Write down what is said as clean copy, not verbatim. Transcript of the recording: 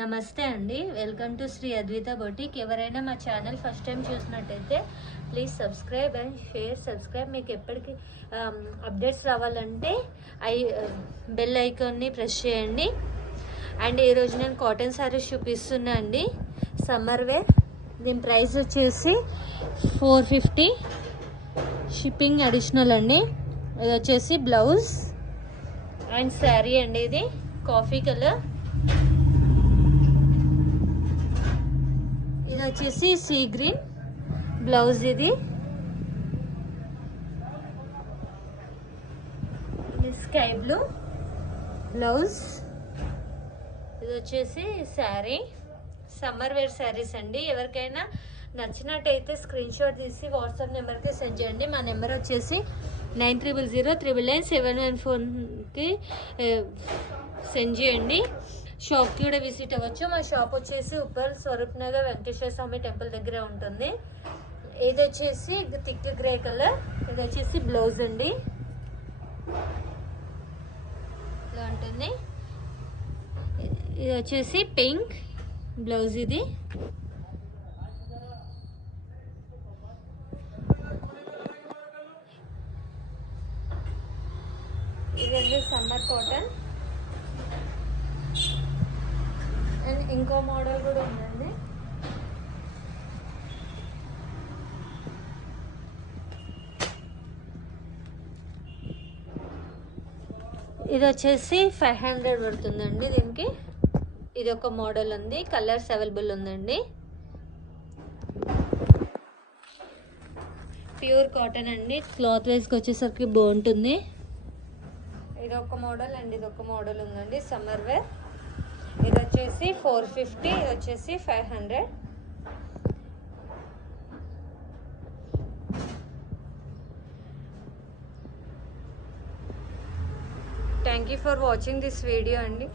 నమస్తే అండి, welcome to Sri Advitha boutique. ఎవరైనా మా ఛానల్ ఫస్ట్ టైం చూసినట్టయితే ప్లీజ్ సబ్స్క్రైబ్ అండ్ సబ్స్క్రైబ్. మీకు ఎప్పటికీ అప్డేట్స్ రావాలంటే బెల్ ఐకాన్ని ప్రెస్ చేయండి. అండ్ ఈరోజు నేను కాటన్ శారీస్ చూపిస్తున్నా అండి, సమ్మర్ వేర్. దీని ప్రైస్ వచ్చేసి 450, షిప్పింగ్ అడిషనల్ అండి. ఇది వచ్చేసి బ్లౌజ్ అండ్ శారీ అండి. ఇది కాఫీ కలర్. ఇది వచ్చేసి సీ గ్రీన్ బ్లౌజ్. ఇది స్కై బ్లూ బ్లౌజ్. ఇది వచ్చేసి శారీ, సమ్మర్ వేర్ శారీస్ అండి. ఎవరికైనా నచ్చినట్టయితే స్క్రీన్ షాట్ తీసి వాట్సాప్ నెంబర్కి సెండ్ చేయండి. మా నెంబర్ వచ్చేసి 9300999714కి సెండ్ చేయండి. షాప్కి కూడా విజిట్ అవ్వచ్చు. మా షాప్ వచ్చేసి ఉప్పల్ స్వరూప్ నగర్ వెంకటేశ్వర స్వామి టెంపుల్ దగ్గర ఉంటుంది. ఇది వచ్చేసి థిక్ గ్రే కలర్. ఇది వచ్చేసి బ్లౌజ్ అండి, ఇలా ఉంటుంది. ఇది వచ్చేసి పింక్ బ్లౌజ్. ఇది ఇదండి సమ్మర్ కాటన్. అండ్ ఇంకో మోడల్ కూడా ఉందండి. ఇది వచ్చేసి 500 పడుతుందండి దీనికి. ఇది ఒక మోడల్ ఉంది, కలర్స్ అవైలబుల్ ఉందండి. ప్యూర్ కాటన్ అండి, క్లాత్ వైజ్కి వచ్చేసరికి బాగుంటుంది. ఇది ఒక మోడల్ అండి, ఇది ఒక మోడల్ ఉందండి సమ్మర్ వేర్. ఇది వచ్చేసి 450, ఇది వచ్చేసి 500. Thank you for watching this video అండి.